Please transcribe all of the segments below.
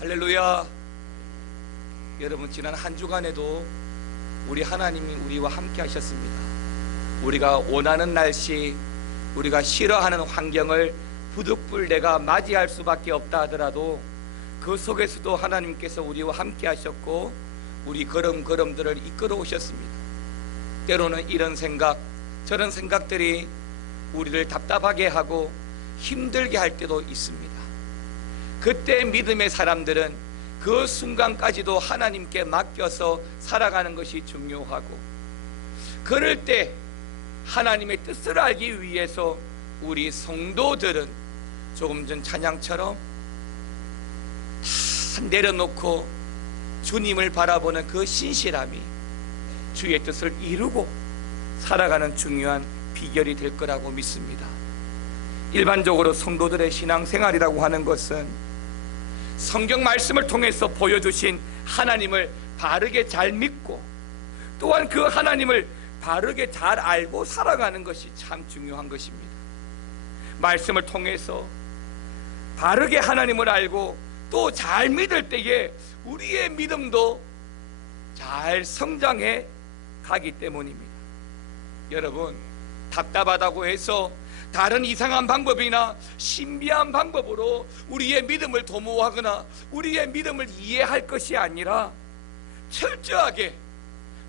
할렐루야. 여러분, 지난 한 주간에도 우리 하나님이 우리와 함께 하셨습니다. 우리가 원하는 날씨, 우리가 싫어하는 환경을 부득불 내가 맞이할 수밖에 없다 하더라도 그 속에서도 하나님께서 우리와 함께 하셨고 우리 걸음걸음들을 이끌어 오셨습니다. 때로는 이런 생각, 저런 생각들이 우리를 답답하게 하고 힘들게 할 때도 있습니다. 그때 믿음의 사람들은 그 순간까지도 하나님께 맡겨서 살아가는 것이 중요하고, 그럴 때 하나님의 뜻을 알기 위해서 우리 성도들은 조금 전 찬양처럼 다 내려놓고 주님을 바라보는 그 신실함이 주의 뜻을 이루고 살아가는 중요한 비결이 될 거라고 믿습니다. 일반적으로 성도들의 신앙생활이라고 하는 것은 성경 말씀을 통해서 보여주신 하나님을 바르게 잘 믿고 또한 그 하나님을 바르게 잘 알고 살아가는 것이 참 중요한 것입니다. 말씀을 통해서 바르게 하나님을 알고 또 잘 믿을 때에 우리의 믿음도 잘 성장해 가기 때문입니다. 여러분, 답답하다고 해서 다른 이상한 방법이나 신비한 방법으로 우리의 믿음을 도모하거나 우리의 믿음을 이해할 것이 아니라 철저하게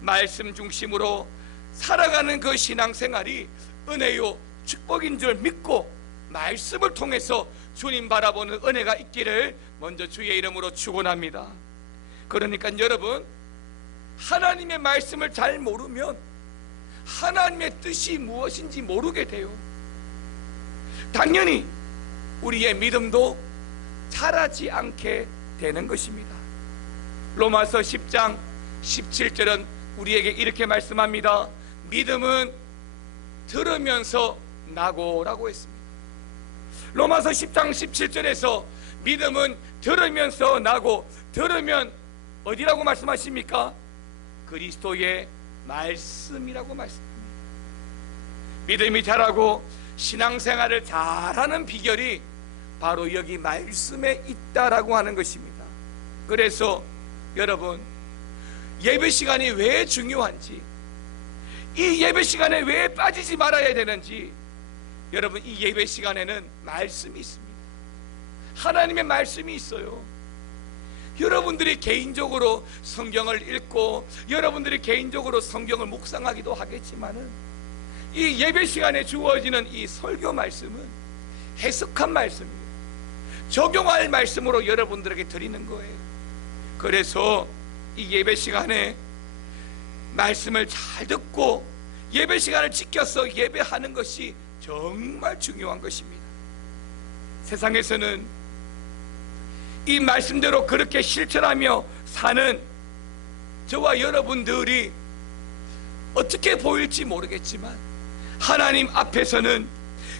말씀 중심으로 살아가는 그 신앙생활이 은혜요 축복인 줄 믿고 말씀을 통해서 주님 바라보는 은혜가 있기를 먼저 주의 이름으로 축원합니다. 그러니까 여러분, 하나님의 말씀을 잘 모르면 하나님의 뜻이 무엇인지 모르게 돼요. 당연히 우리의 믿음도 자라지 않게 되는 것입니다. 로마서 10장 17절은 우리에게 이렇게 말씀합니다. 믿음은 들으면서 나고 라고 했습니다. 로마서 10장 17절에서 믿음은 들으면서 나고, 들으면 어디라고 말씀하십니까? 그리스도의 말씀이라고 말씀합니다. 믿음이 자라고 신앙생활을 잘하는 비결이 바로 여기 말씀에 있다라고 하는 것입니다. 그래서 여러분, 예배 시간이 왜 중요한지, 이 예배 시간에 왜 빠지지 말아야 되는지, 여러분, 이 예배 시간에는 말씀이 있습니다. 하나님의 말씀이 있어요. 여러분들이 개인적으로 성경을 읽고 여러분들이 개인적으로 성경을 묵상하기도 하겠지만은 이 예배 시간에 주어지는 이 설교 말씀은 해석한 말씀이에요. 적용할 말씀으로 여러분들에게 드리는 거예요. 그래서 이 예배 시간에 말씀을 잘 듣고 예배 시간을 지켜서 예배하는 것이 정말 중요한 것입니다. 세상에서는 이 말씀대로 그렇게 실천하며 사는 저와 여러분들이 어떻게 보일지 모르겠지만 하나님 앞에서는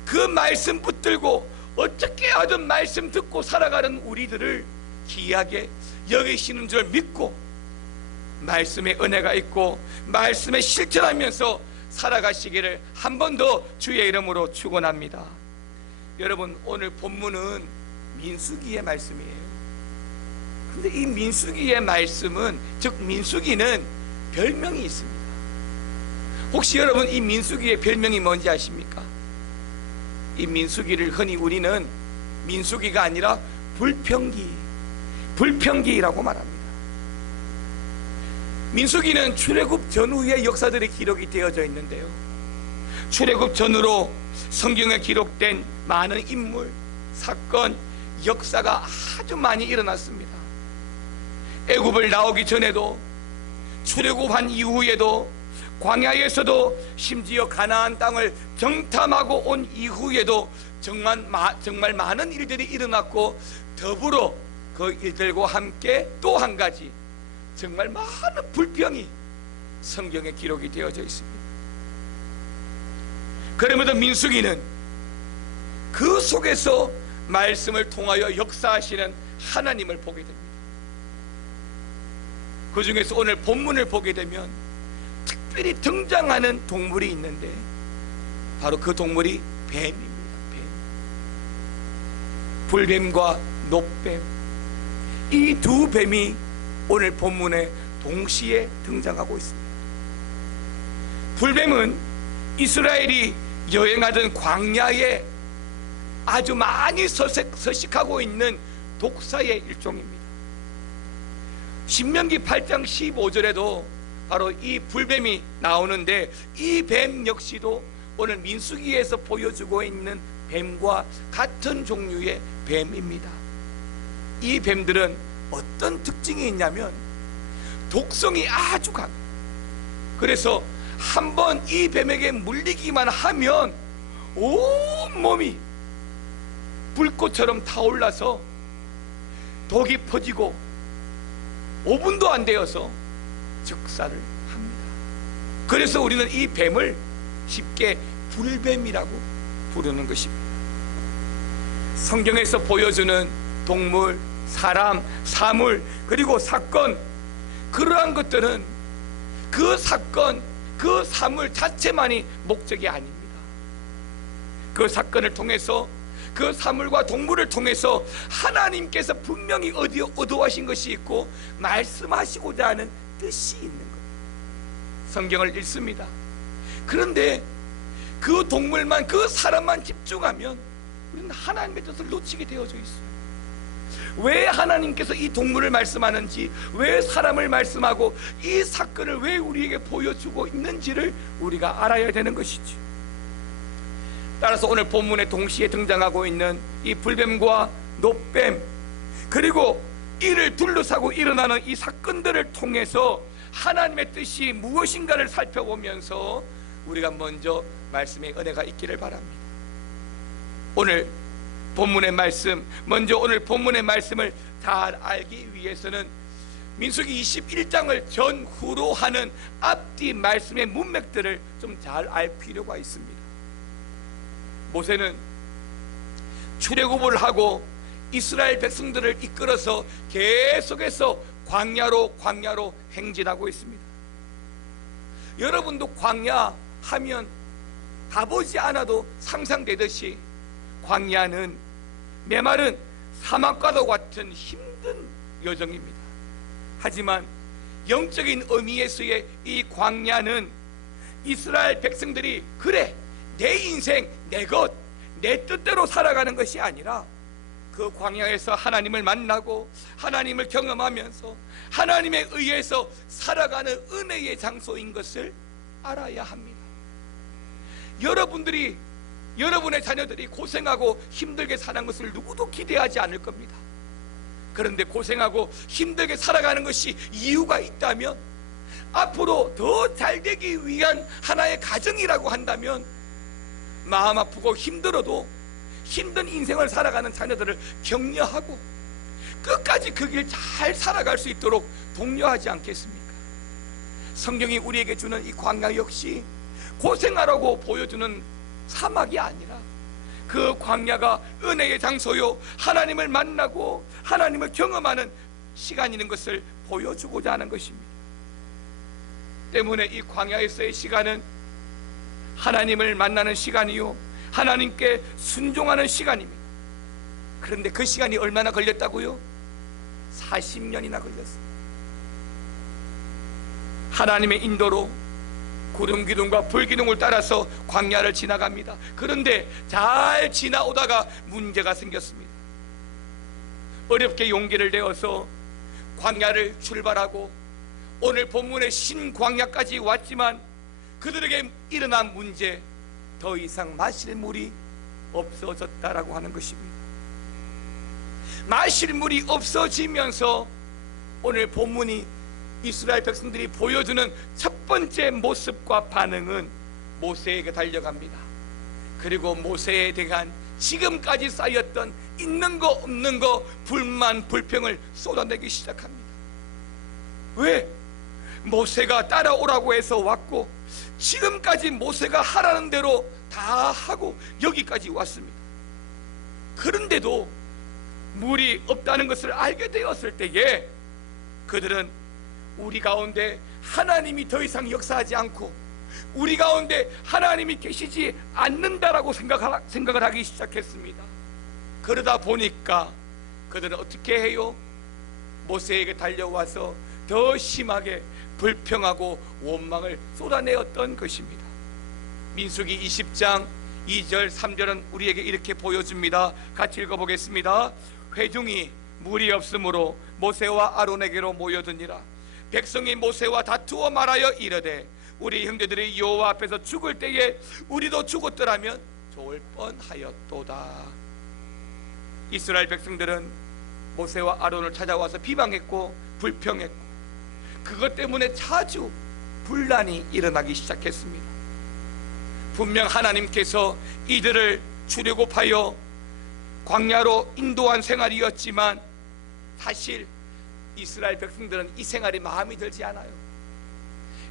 그 말씀 붙들고 어떻게 하든 말씀 듣고 살아가는 우리들을 귀하게 여기시는 줄 믿고 말씀에 은혜가 있고 말씀에 실천하면서 살아가시기를 한 번 더 주의 이름으로 축원합니다. 여러분, 오늘 본문은 민수기의 말씀이에요. 근데 이 민수기의 말씀은, 즉 민수기는 별명이 있습니다. 혹시 여러분 이 민수기의 별명이 뭔지 아십니까? 이 민수기를 흔히 우리는 민수기가 아니라 불평기라고 말합니다. 민수기는 출애굽 전후의 역사들이 기록이 되어져 있는데요, 출애굽 전후로 성경에 기록된 많은 인물, 사건, 역사가 아주 많이 일어났습니다. 애굽을 나오기 전에도, 출애굽한 이후에도, 광야에서도, 심지어 가나안 땅을 정탐하고 온 이후에도 정말 많은 일들이 일어났고, 더불어 그 일들과 함께 또 한 가지 정말 많은 불평이 성경에 기록이 되어져 있습니다. 그러면서 민수기는 그 속에서 말씀을 통하여 역사하시는 하나님을 보게 됩니다. 그 중에서 오늘 본문을 보게 되면 특별히 등장하는 동물이 있는데 바로 그 동물이 뱀입니다. 뱀. 불뱀과 노뱀, 이 두 뱀이 오늘 본문에 동시에 등장하고 있습니다. 불뱀은 이스라엘이 여행하던 광야에 아주 많이 서식하고 있는 독사의 일종입니다. 신명기 8장 15절에도 바로 이 불뱀이 나오는데, 이 뱀 역시도 오늘 민수기에서 보여주고 있는 뱀과 같은 종류의 뱀입니다. 이 뱀들은 어떤 특징이 있냐면 독성이 아주 강해요. 그래서 한번 이 뱀에게 물리기만 하면 온몸이 불꽃처럼 타올라서 독이 퍼지고 5분도 안 되어서 즉사를 합니다. 그래서 우리는 이 뱀을 쉽게 불뱀이라고 부르는 것입니다. 성경에서 보여주는 동물, 사람, 사물, 그리고 사건, 그러한 것들은 그 사건, 그 사물 자체만이 목적이 아닙니다. 그 사건을 통해서, 그 사물과 동물을 통해서 하나님께서 분명히 의도하신 것이 있고 말씀하시고자 하는 뜻이 있는 거예요. 성경을 읽습니다. 그런데 그 동물만, 그 사람만 집중하면 우리는 하나님의 뜻을 놓치게 되어져 있어요. 왜 하나님께서 이 동물을 말씀하는지, 왜 사람을 말씀하고 이 사건을 왜 우리에게 보여주고 있는지를 우리가 알아야 되는 것이죠. 따라서 오늘 본문에 동시에 등장하고 있는 이 불뱀과 노뱀, 그리고 이를 둘러싸고 일어나는 이 사건들을 통해서 하나님의 뜻이 무엇인가를 살펴보면서 우리가 먼저 말씀의 은혜가 있기를 바랍니다. 오늘 본문의 말씀, 먼저 오늘 본문의 말씀을 잘 알기 위해서는 민수기 21장을 전후로 하는 앞뒤 말씀의 문맥들을 좀 잘 알 필요가 있습니다. 모세는 출애굽을 하고 이스라엘 백성들을 이끌어서 계속해서 광야로 행진하고 있습니다. 여러분도 광야 하면 가보지 않아도 상상되듯이 광야는 메마른 사막과도 같은 힘든 여정입니다. 하지만 영적인 의미에서의 이 광야는 이스라엘 백성들이 그래 내 인생, 내 것, 내 뜻대로 살아가는 것이 아니라 그 광야에서 하나님을 만나고 하나님을 경험하면서 하나님에 의해서 살아가는 은혜의 장소인 것을 알아야 합니다. 여러분의 자녀들이 고생하고 힘들게 사는 것을 누구도 기대하지 않을 겁니다. 그런데 고생하고 힘들게 살아가는 것이 이유가 있다면, 앞으로 더 잘되기 위한 하나의 가정이라고 한다면, 마음 아프고 힘들어도 힘든 인생을 살아가는 자녀들을 격려하고 끝까지 그 길 잘 살아갈 수 있도록 독려하지 않겠습니까? 성경이 우리에게 주는 이 광야 역시 고생하라고 보여주는 사막이 아니라 그 광야가 은혜의 장소요, 하나님을 만나고 하나님을 경험하는 시간이는 것을 보여주고자 하는 것입니다. 때문에 이 광야에서의 시간은 하나님을 만나는 시간이요, 하나님께 순종하는 시간입니다. 그런데 그 시간이 얼마나 걸렸다고요? 40년이나 걸렸습니다. 하나님의 인도로 구름기둥과 불기둥을 따라서 광야를 지나갑니다. 그런데 잘 지나오다가 문제가 생겼습니다. 어렵게 용기를 내어서 광야를 출발하고 오늘 본문의 신광야까지 왔지만 그들에게 일어난 문제, 더 이상 마실 물이 없어졌다라고 하는 것입니다. 마실 물이 없어지면서 오늘 본문이 이스라엘 백성들이 보여주는 첫 번째 모습과 반응은 모세에게 달려갑니다. 그리고 모세에 대한 지금까지 쌓였던 있는 거 없는 거 불만 불평을 쏟아내기 시작합니다. 왜? 모세가 따라오라고 해서 왔고 지금까지 모세가 하라는 대로 다 하고 여기까지 왔습니다. 그런데도 물이 없다는 것을 알게 되었을 때에 그들은 우리 가운데 하나님이 더 이상 역사하지 않고 우리 가운데 하나님이 계시지 않는다라고 생각을 하기 시작했습니다. 그러다 보니까 그들은 어떻게 해요? 모세에게 달려와서 더 심하게 불평하고 원망을 쏟아내었던 것입니다. 민수기 20장 2절 3절은 우리에게 이렇게 보여줍니다. 같이 읽어보겠습니다. 회중이 물이 없으므로 모세와 아론에게로 모여드니라. 백성이 모세와 다투어 말하여 이르되 우리 형제들이 여호와 앞에서 죽을 때에 우리도 죽었더라면 좋을 뻔하였도다. 이스라엘 백성들은 모세와 아론을 찾아와서 비방했고 불평했고 그것 때문에 자주 분란이 일어나기 시작했습니다. 분명 하나님께서 이들을 출애굽하여 광야로 인도한 생활이었지만 사실 이스라엘 백성들은 이 생활이 마음에 들지 않아요.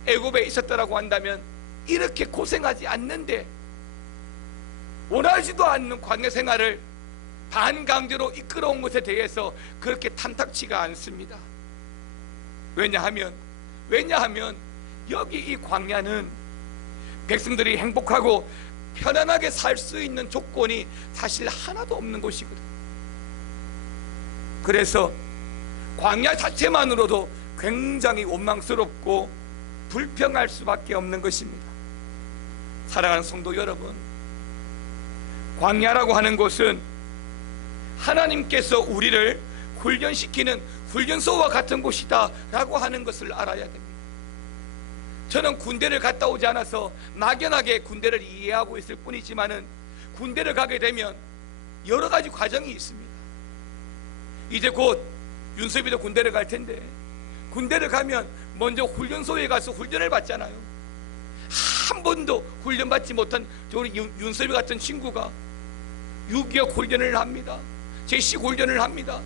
애굽에 있었다라고 한다면 이렇게 고생하지 않는데 원하지도 않는 광야 생활을 반강제로 이끌어온 것에 대해서 그렇게 탐탁치가 않습니다. 왜냐하면 여기 이 광야는 백성들이 행복하고 편안하게 살 수 있는 조건이 사실 하나도 없는 곳이거든요. 그래서 광야 자체만으로도 굉장히 원망스럽고 불평할 수밖에 없는 것입니다. 사랑하는 성도 여러분, 광야라고 하는 곳은 하나님께서 우리를 훈련시키는 훈련소와 같은 곳이다 라고 하는 것을 알아야 됩니다. 저는 군대를 갔다 오지 않아서 막연하게 군대를 이해하고 있을 뿐이지만은 군대를 가게 되면 여러 가지 과정이 있습니다. 이제 곧 윤섭이도 군대를 갈 텐데 군대를 가면 먼저 훈련소에 가서 훈련을 받잖아요. 한 번도 훈련받지 못한 우리 윤섭이 같은 친구가 6.25 훈련을 합니다. 제식 훈련을 합니다.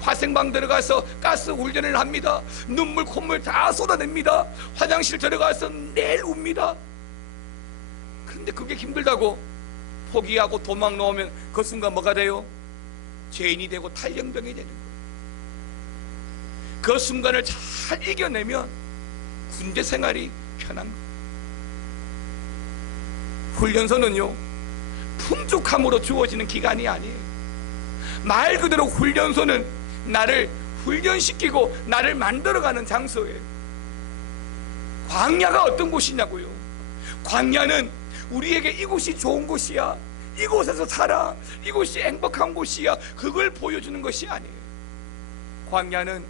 화생방 들어가서 가스 훈련을 합니다. 눈물 콧물 다 쏟아냅니다. 화장실 들어가서 매일 웁니다. 그런데 그게 힘들다고 포기하고 도망 나오면 그 순간 뭐가 돼요? 죄인이 되고 탈영병이 되는 거예요. 그 순간을 잘 이겨내면 군대 생활이 편한 거예요. 훈련소는요 풍족함으로 주어지는 기간이 아니에요. 말 그대로 훈련소는 나를 훈련시키고 나를 만들어가는 장소예요. 광야가 어떤 곳이냐고요? 광야는 우리에게 이곳이 좋은 곳이야, 이곳에서 살아, 이곳이 행복한 곳이야, 그걸 보여주는 것이 아니에요. 광야는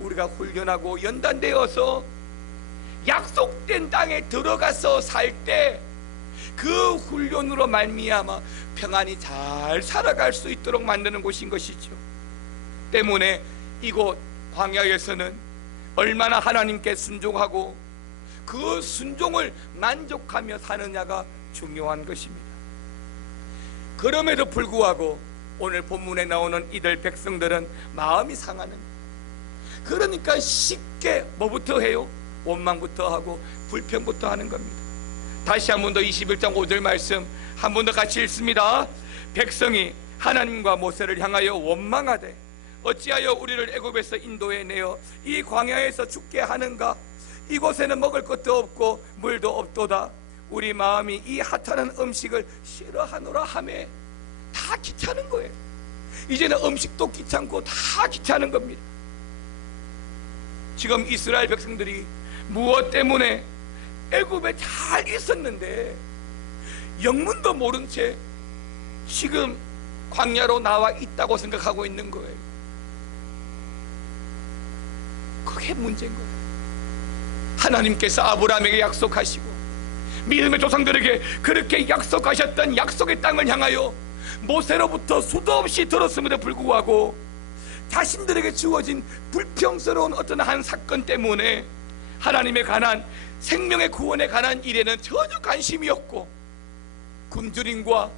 우리가 훈련하고 연단되어서 약속된 땅에 들어가서 살 때 그 훈련으로 말미암아 평안히 잘 살아갈 수 있도록 만드는 곳인 것이죠. 때문에 이곳 광야에서는 얼마나 하나님께 순종하고 그 순종을 만족하며 사느냐가 중요한 것입니다. 그럼에도 불구하고 오늘 본문에 나오는 이들 백성들은 마음이 상하는 거예요. 그러니까 쉽게 뭐부터 해요? 원망부터 하고 불평부터 하는 겁니다. 다시 한 번 더 21장 5절 말씀 한 번 더 같이 읽습니다. 백성이 하나님과 모세를 향하여 원망하되 어찌하여 우리를 애굽에서 인도해 내어 이 광야에서 죽게 하는가? 이곳에는 먹을 것도 없고 물도 없도다. 우리 마음이 이 하찮은 음식을 싫어하노라 하매. 다 귀찮은 거예요. 이제는 음식도 귀찮고 다 귀찮은 겁니다. 지금 이스라엘 백성들이 무엇 때문에 애굽에 잘 있었는데 영문도 모른 채 지금 광야로 나와 있다고 생각하고 있는 거예요. 그게 문제인 거예요. 하나님께서 아브라함에게 약속하시고 믿음의 조상들에게 그렇게 약속하셨던 약속의 땅을 향하여 모세로부터 수도 없이 들었음에도 불구하고 자신들에게 주어진 불평스러운 어떤 한 사건 때문에 하나님에 관한 생명의 구원에 관한 일에는 전혀 관심이 없고 굶주림과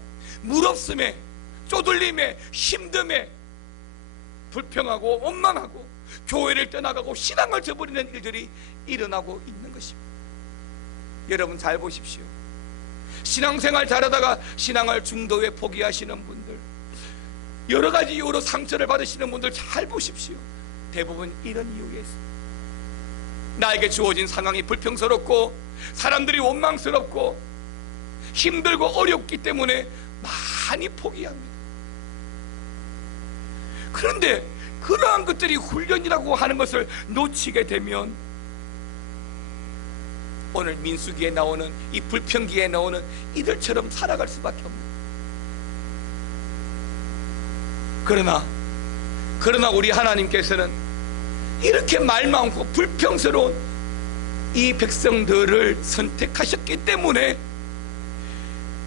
물없음에 쪼들림에 힘듦에 불평하고 원망하고 교회를 떠나가고 신앙을 저버리는 일들이 일어나고 있는 것입니다. 여러분 잘 보십시오. 신앙생활 잘하다가 신앙을 중도에 포기하시는 분들, 여러 가지 이유로 상처를 받으시는 분들 잘 보십시오. 대부분 이런 이유에 있습니다. 나에게 주어진 상황이 불평스럽고 사람들이 원망스럽고 힘들고 어렵기 때문에 많이 포기합니다. 그런데 그러한 것들이 훈련이라고 하는 것을 놓치게 되면 오늘 민수기에 나오는 이 불평기에 나오는 이들처럼 살아갈 수밖에 없는. 그러나 우리 하나님께서는 이렇게 말 많고 불평스러운 이 백성들을 선택하셨기 때문에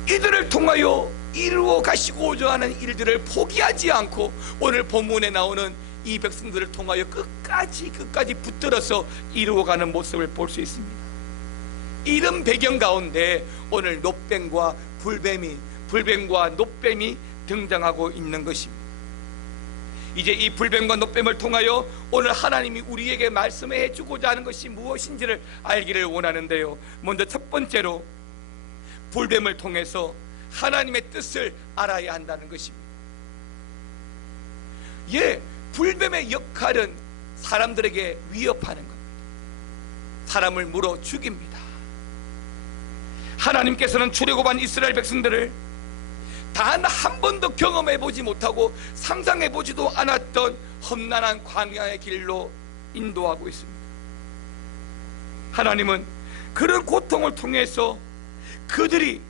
이들을 통하여 이루어 가시고자 하는 일들을 포기하지 않고 오늘 본문에 나오는 이 백성들을 통하여 끝까지 붙들어서 이루어가는 모습을 볼 수 있습니다. 이런 배경 가운데 오늘 노뱀과 불뱀과 노뱀이 등장하고 있는 것입니다. 이제 이 불뱀과 노뱀을 통하여 오늘 하나님이 우리에게 말씀해 주고자 하는 것이 무엇인지를 알기를 원하는데요, 먼저 첫 번째로 불뱀을 통해서 하나님의 뜻을 알아야 한다는 것입니다. 불뱀의 역할은 사람들에게 위협하는 겁니다. 사람을 물어 죽입니다. 하나님께서는 출애굽한 이스라엘 백성들을 단 한 번도 경험해보지 못하고 상상해보지도 않았던 험난한 광야의 길로 인도하고 있습니다. 하나님은 그런 고통을 통해서 그들이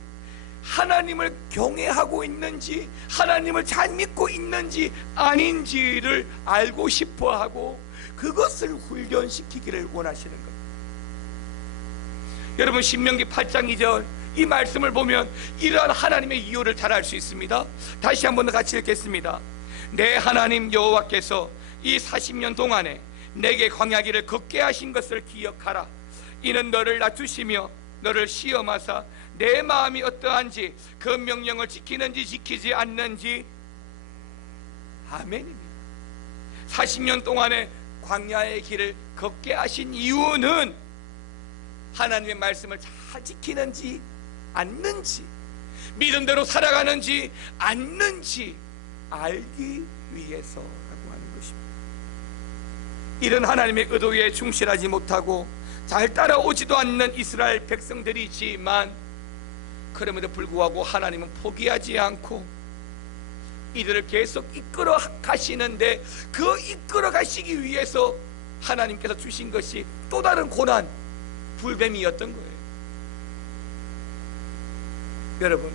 하나님을 경외하고 있는지, 하나님을 잘 믿고 있는지 아닌지를 알고 싶어하고 그것을 훈련시키기를 원하시는 겁니다. 여러분, 신명기 8장 2절 이 말씀을 보면 이러한 하나님의 이유를 잘 알 수 있습니다. 다시 한번 더 같이 읽겠습니다. 내 하나님 여호와께서 이 40년 동안에 내게 광야길을 걷게 하신 것을 기억하라. 이는 너를 낮추시며 너를 시험하사 내 마음이 어떠한지 그 명령을 지키는지 지키지 않는지. 아멘입니다. 40년 동안에 광야의 길을 걷게 하신 이유는 하나님의 말씀을 잘 지키는지 않는지, 믿음대로 살아가는지 않는지 알기 위해서라고 하는 것입니다. 이런 하나님의 의도에 충실하지 못하고 잘 따라오지도 않는 이스라엘 백성들이지만 그럼에도 불구하고 하나님은 포기하지 않고 이들을 계속 이끌어 가시는데, 그 이끌어 가시기 위해서 하나님께서 주신 것이 또 다른 고난, 불뱀이었던 거예요. 여러분,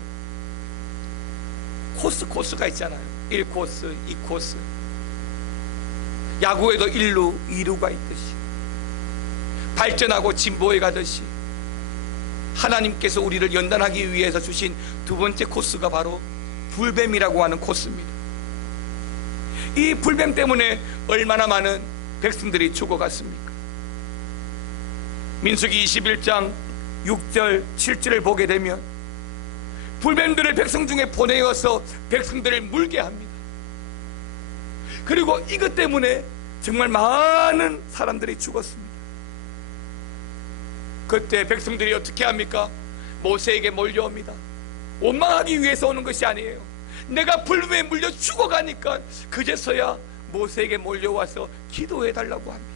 코스가 있잖아요. 1코스, 2코스. 야구에도 1루, 2루가 있듯이 발전하고 진보해 가듯이 하나님께서 우리를 연단하기 위해서 주신 두 번째 코스가 바로 불뱀이라고 하는 코스입니다. 이 불뱀 때문에 얼마나 많은 백성들이 죽어갔습니까? 민수기 21장 6절 7절을 보게 되면 불뱀들을 백성 중에 보내어서 백성들을 물게 합니다. 그리고 이것 때문에 정말 많은 사람들이 죽었습니다. 그때 백성들이 어떻게 합니까? 모세에게 몰려옵니다. 원망하기 위해서 오는 것이 아니에요. 내가 불뱀에 물려 죽어가니까 그제서야 모세에게 몰려와서 기도해 달라고 합니다.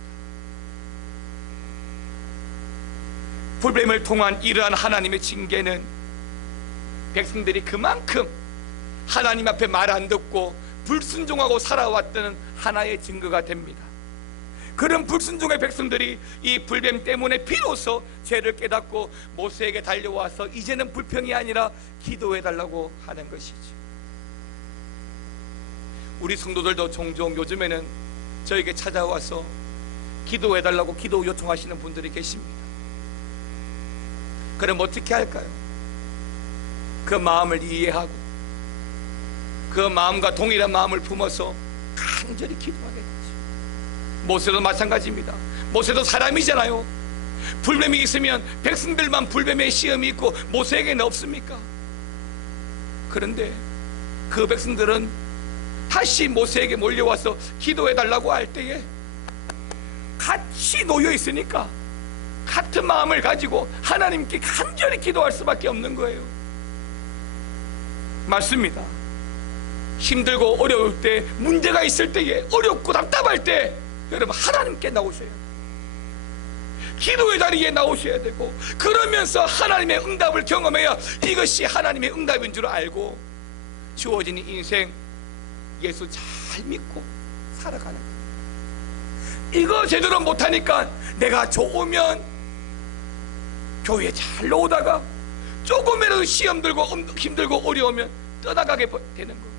불뱀을 통한 이러한 하나님의 징계는 백성들이 그만큼 하나님 앞에 말 안 듣고 불순종하고 살아왔다는 하나의 증거가 됩니다. 그런 불순종의 백성들이 이 불뱀 때문에 비로소 죄를 깨닫고 모세에게 달려와서 이제는 불평이 아니라 기도해 달라고 하는 것이죠. 우리 성도들도 종종 요즘에는 저에게 찾아와서 기도해 달라고 기도 요청하시는 분들이 계십니다. 그럼 어떻게 할까요? 그 마음을 이해하고 그 마음과 동일한 마음을 품어서 간절히 기도하게 되죠. 모세도 마찬가지입니다. 모세도 사람이잖아요. 불뱀이 있으면 백성들만 불뱀의 시험이 있고 모세에게는 없습니까? 그런데 그 백성들은 다시 모세에게 몰려와서 기도해 달라고 할 때에 같이 놓여 있으니까 같은 마음을 가지고 하나님께 간절히 기도할 수밖에 없는 거예요. 맞습니다. 힘들고 어려울 때, 문제가 있을 때에, 어렵고 답답할 때 여러분 하나님께 나오셔야 돼요. 기도의 자리에 나오셔야 되고, 그러면서 하나님의 응답을 경험해야 이것이 하나님의 응답인 줄 알고 주어진 인생 예수 잘 믿고 살아가는 거예요. 이거 제대로 못하니까 내가 좋으면 교회에 잘 오다가 조금이라도 시험 들고 힘들고 어려우면 떠나가게 되는 거예요.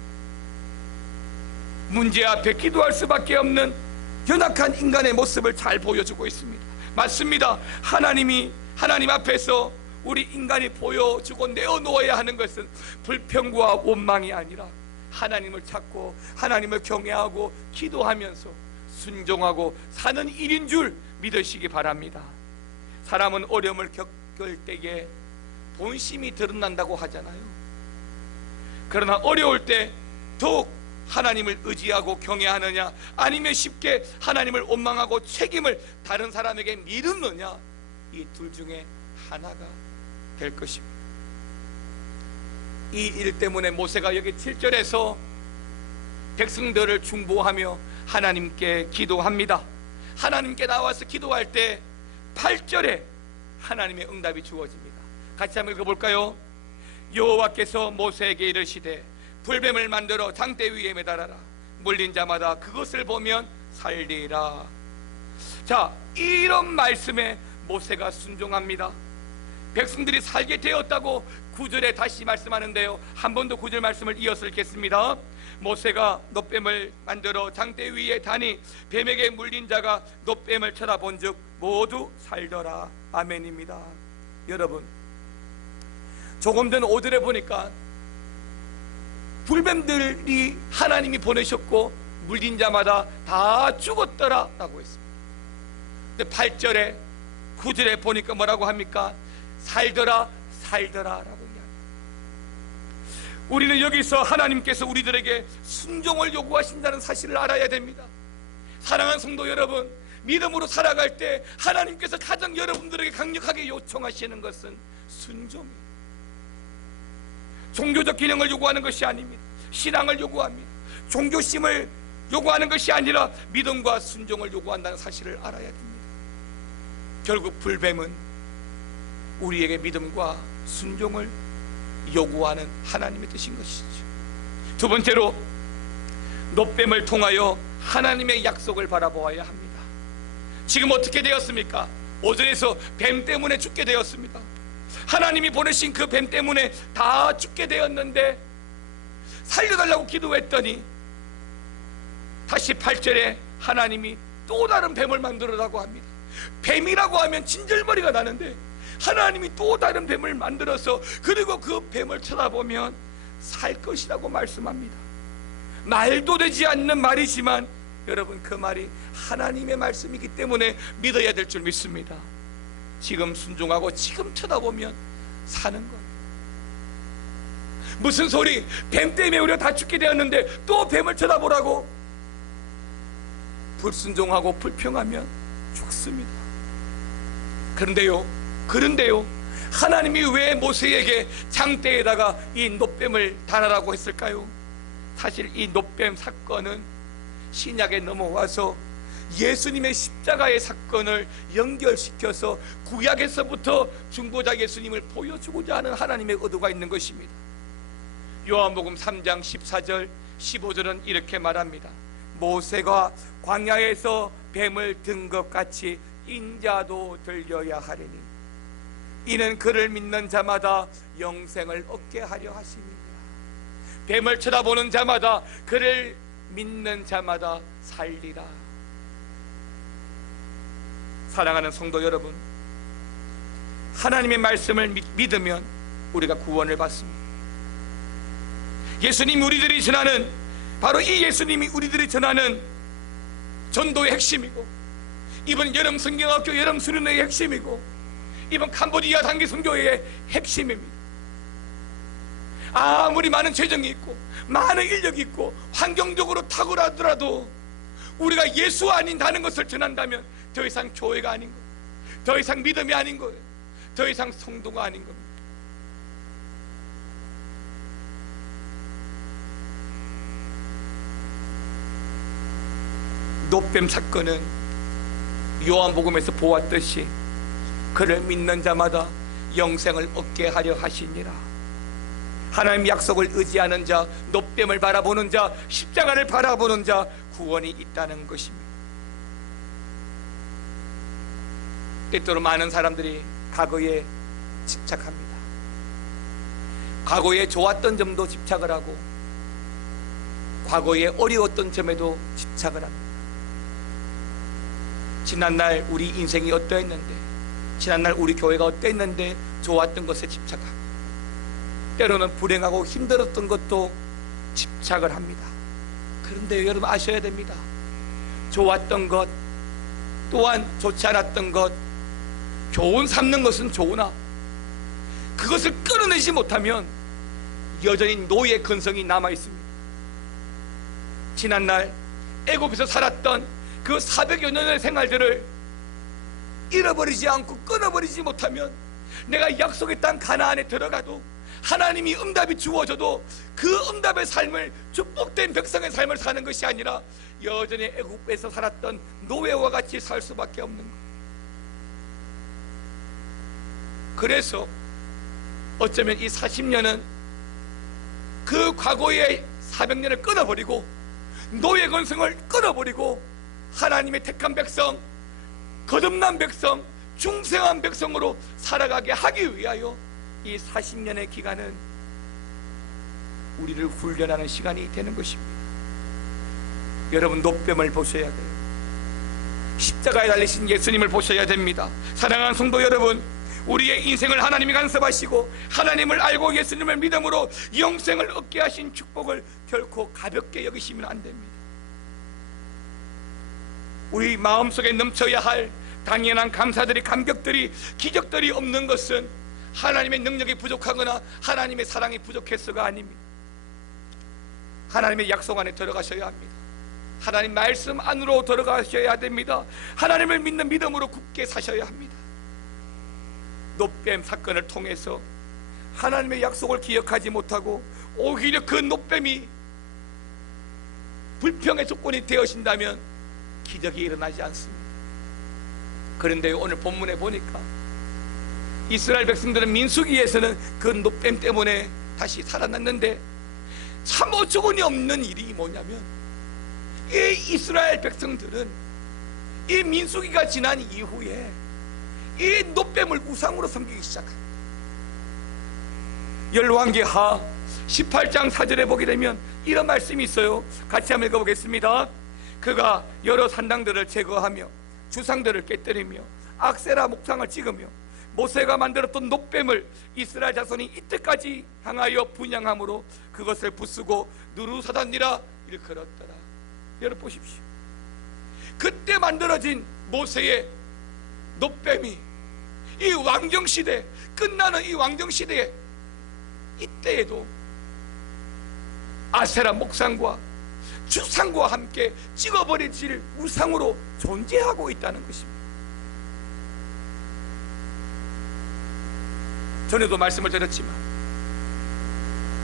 문제 앞에 기도할 수밖에 없는 연약한 인간의 모습을 잘 보여주고 있습니다. 맞습니다. 하나님 앞에서 우리 인간이 보여주고 내어놓아야 하는 것은 불평과 원망이 아니라 하나님을 찾고 하나님을 경외하고 기도하면서 순종하고 사는 일인 줄 믿으시기 바랍니다. 사람은 어려움을 겪을 때에 본심이 드러난다고 하잖아요. 그러나 어려울 때 더욱 하나님을 의지하고 경외하느냐, 아니면 쉽게 하나님을 원망하고 책임을 다른 사람에게 미루느냐, 이 둘 중에 하나가 될 것입니다. 이 일 때문에 모세가 여기 7절에서 백성들을 중보하며 하나님께 기도합니다. 하나님께 나와서 기도할 때 8절에 하나님의 응답이 주어집니다. 같이 한번 읽어볼까요? 여호와께서 모세에게 이르시되 불뱀을 만들어 장대 위에 매달아라. 물린 자마다 그것을 보면 살리라. 자, 이런 말씀에 모세가 순종합니다. 백성들이 살게 되었다고 9절에 다시 말씀하는데요, 한 번 더 9절 말씀을 이어서 읽겠습니다. 모세가 놋뱀을 만들어 장대 위에 다니 뱀에게 물린 자가 놋뱀을 쳐다본 즉 모두 살더라. 아멘입니다. 여러분, 조금 전 5절에 보니까 불뱀들이 하나님이 보내셨고 물린 자마다 다 죽었더라 라고 했습니다. 근데 8절에 9절에 보니까 뭐라고 합니까? 살더라 라고 이야기합니다. 우리는 여기서 하나님께서 우리들에게 순종을 요구하신다는 사실을 알아야 됩니다. 사랑하는 성도 여러분, 믿음으로 살아갈 때 하나님께서 가장 여러분들에게 강력하게 요청하시는 것은 순종이에요. 종교적 기능을 요구하는 것이 아닙니다. 신앙을 요구합니다. 종교심을 요구하는 것이 아니라 믿음과 순종을 요구한다는 사실을 알아야 됩니다. 결국 불뱀은 우리에게 믿음과 순종을 요구하는 하나님의 뜻인 것이죠. 두 번째로, 놋뱀을 통하여 하나님의 약속을 바라보아야 합니다. 지금 어떻게 되었습니까? 5절에서 뱀 때문에 죽게 되었습니다. 하나님이 보내신 그 뱀 때문에 다 죽게 되었는데 살려달라고 기도했더니 다시 8절에 하나님이 또 다른 뱀을 만들어라고 합니다. 뱀이라고 하면 진절머리가 나는데 하나님이 또 다른 뱀을 만들어서 그리고 그 뱀을 쳐다보면 살 것이라고 말씀합니다. 말도 되지 않는 말이지만 여러분, 그 말이 하나님의 말씀이기 때문에 믿어야 될 줄 믿습니다. 지금 순종하고 지금 쳐다보면 사는 거예요. 무슨 소리? 뱀 때문에 우리가 다 죽게 되었는데 또 뱀을 쳐다보라고? 불순종하고 불평하면 죽습니다. 그런데요, 하나님이 왜 모세에게 장대에다가 이 놋뱀을 달아라고 했을까요? 사실 이 놋뱀 사건은 신약에 넘어와서 예수님의 십자가의 사건을 연결시켜서 구약에서부터 중보자 예수님을 보여주고자 하는 하나님의 의도가 있는 것입니다. 요한복음 3장 14절 15절은 이렇게 말합니다. 모세가 광야에서 뱀을 든 것 같이 인자도 들려야 하리니 이는 그를 믿는 자마다 영생을 얻게 하려 하심이니라. 뱀을 쳐다보는 자마다, 그를 믿는 자마다 살리라. 사랑하는 성도 여러분, 하나님의 말씀을 믿으면 우리가 구원을 받습니다. 예수님이 우리들이 전하는, 바로 이 예수님이 우리들이 전하는 전도의 핵심이고, 이번 여름 성경학교 여름 수련회의 핵심이고, 이번 캄보디아 단기 선교회의 핵심입니다. 아무리 많은 재정이 있고 많은 인력이 있고 환경적으로 탁월하더라도 우리가 예수 아닌 다른 것을 전한다면 더 이상 교회가 아닌 거예요. 더 이상 믿음이 아닌 거예요. 더 이상 성도가 아닌 겁니다. 놋뱀 사건은 요한복음에서 보았듯이 그를 믿는 자마다 영생을 얻게 하려 하시니라. 하나님 약속을 의지하는 자, 놋뱀을 바라보는 자, 십자가를 바라보는 자, 구원이 있다는 것입니다. 때때로 많은 사람들이 과거에 집착합니다. 과거에 좋았던 점도 집착을 하고 과거에 어려웠던 점에도 집착을 합니다. 지난날 우리 인생이 어떠했는데, 지난날 우리 교회가 어떠했는데 좋았던 것에 집착하고, 때로는 불행하고 힘들었던 것도 집착을 합니다. 그런데 여러분 아셔야 됩니다. 좋았던 것 또한 좋지 않았던 것, 교훈 삼는 것은 좋으나 그것을 끌어내지 못하면 여전히 노예의 근성이 남아 있습니다. 지난날 애굽에서 살았던 그 400여 년의 생활들을 잃어버리지 않고 끊어버리지 못하면 내가 약속의 땅 가나안에 들어가도 하나님이 응답이 주어져도 그 응답의 삶을, 축복된 백성의 삶을 사는 것이 아니라 여전히 애굽에서 살았던 노예와 같이 살 수밖에 없는 것. 그래서 어쩌면 이 40년은 그 과거의 400년을 끊어버리고 노예 근성을 끊어버리고 하나님의 택한 백성, 거듭난 백성, 중생한 백성으로 살아가게 하기 위하여 이 40년의 기간은 우리를 훈련하는 시간이 되는 것입니다. 여러분, 노뱀을 보셔야 돼요. 십자가에 달리신 예수님을 보셔야 됩니다. 사랑하는 성도 여러분, 우리의 인생을 하나님이 간섭하시고 하나님을 알고 예수님을 믿음으로 영생을 얻게 하신 축복을 결코 가볍게 여기시면 안 됩니다. 우리 마음속에 넘쳐야 할 당연한 감사들이, 감격들이, 기적들이 없는 것은 하나님의 능력이 부족하거나 하나님의 사랑이 부족해서가 아닙니다. 하나님의 약속 안에 들어가셔야 합니다. 하나님 말씀 안으로 들어가셔야 됩니다. 하나님을 믿는 믿음으로 굳게 사셔야 합니다. 노뱀 사건을 통해서 하나님의 약속을 기억하지 못하고 오히려 그 노뱀이 불평의 조건이 되어진다면 기적이 일어나지 않습니다. 그런데 오늘 본문에 보니까 이스라엘 백성들은 민수기에서는 그 노뱀 때문에 다시 살아났는데 참 어처구니 없는 일이 뭐냐면, 이 이스라엘 백성들은 이 민수기가 지난 이후에 이 노뱀을 우상으로 섬기기 시작합니다. 열왕기하 18장 4절에 보게 되면 이런 말씀이 있어요. 같이 한번 읽어보겠습니다. 그가 여러 산당들을 제거하며 주상들을 깨뜨리며 악세라 목상을 찍으며 모세가 만들었던 노뱀을 이스라엘 자손이 이때까지 향하여 분향함으로 그것을 부수고 누르사단이라 일컬었더라. 여러분 보십시오. 그때 만들어진 모세의 노뱀이 이 왕정시대, 끝나는 이 왕정시대에 이때에도 아세라 목상과 주상과 함께 찍어버려질 우상으로 존재하고 있다는 것입니다. 전에도 말씀을 드렸지만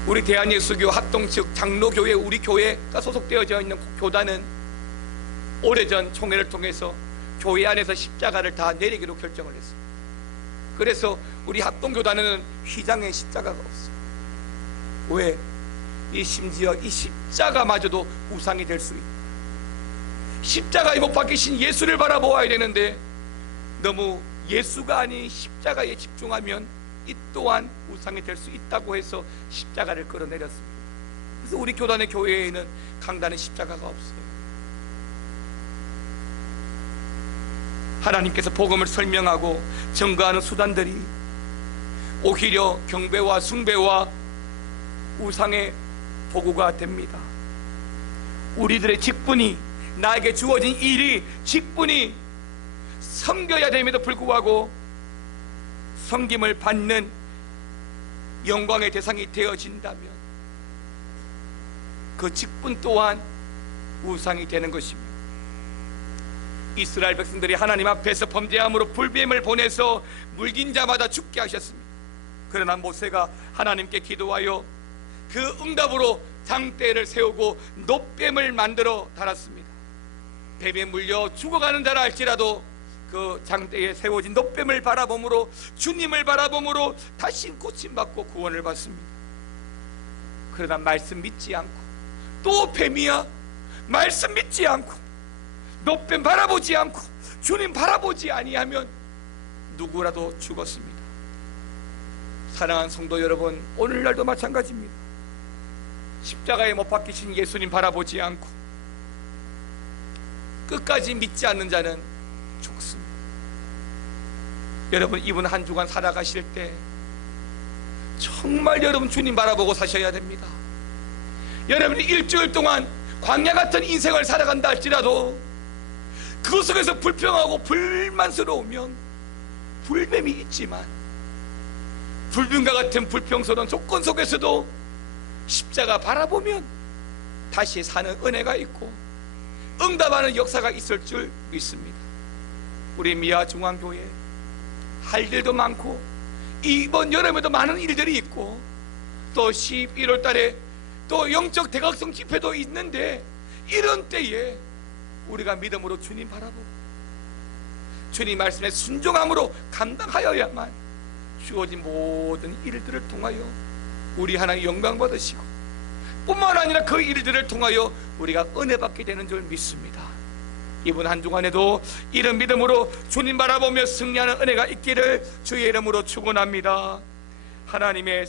우리 대한예수교 합동 즉 장로교회, 우리 교회가 소속되어져 있는 교단은 오래전 총회를 통해서 교회 안에서 십자가를 다 내리기로 결정을 했습니다. 그래서 우리 합동교단은 휘장에 십자가가 없어요. 왜? 심지어 이 십자가마저도 우상이 될 수 있다. 십자가에 못 박히신 예수를 바라보아야 되는데 너무 예수가 아닌 십자가에 집중하면 이 또한 우상이 될 수 있다고 해서 십자가를 끌어내렸습니다. 그래서 우리 교단의 교회에는 강단에 십자가가 없어요. 하나님께서 복음을 설명하고 증거하는 수단들이 오히려 경배와 숭배와 우상의 도구가 됩니다. 우리들의 직분이, 나에게 주어진 일이, 직분이 섬겨야 됨에도 불구하고 섬김을 받는 영광의 대상이 되어진다면 그 직분 또한 우상이 되는 것입니다. 이스라엘 백성들이 하나님 앞에서 범죄함으로 불뱀을 보내서 물긴 자마다 죽게 하셨습니다. 그러나 모세가 하나님께 기도하여 그 응답으로 장대를 세우고 노뱀을 만들어 달았습니다. 뱀에 물려 죽어가는 자라 할지라도 그 장대에 세워진 노뱀을 바라봄으로, 주님을 바라봄으로 다시 고침받고 구원을 받습니다. 그러나 말씀 믿지 않고 또 뱀이야, 말씀 믿지 않고 높임 바라보지 않고 주님 바라보지 아니하면 누구라도 죽었습니다. 사랑하는 성도 여러분, 오늘날도 마찬가지입니다. 십자가에 못 박히신 예수님 바라보지 않고 끝까지 믿지 않는 자는 죽습니다. 여러분, 이번 한 주간 살아가실 때 정말 여러분 주님 바라보고 사셔야 됩니다. 여러분이 일주일 동안 광야 같은 인생을 살아간다 할지라도 그 속에서 불평하고 불만스러우면 불뱀이 있지만 불뱀과 같은 불평스러운 조건 속에서도 십자가 바라보면 다시 사는 은혜가 있고 응답하는 역사가 있을 줄 믿습니다. 우리 미아 중앙교회 할 일도 많고 이번 여름에도 많은 일들이 있고 또 11월 달에 또 영적 대각성 집회도 있는데 이런 때에 우리가 믿음으로 주님 바라보고 주님 말씀에 순종함으로 감당하여야만 주어진 모든 일들을 통하여 우리 하나님 영광 받으시고 뿐만 아니라 그 일들을 통하여 우리가 은혜 받게 되는 줄 믿습니다. 이번 한 주간에도 이런 믿음으로 주님 바라보며 승리하는 은혜가 있기를 주의 이름으로 축원합니다. 하나님의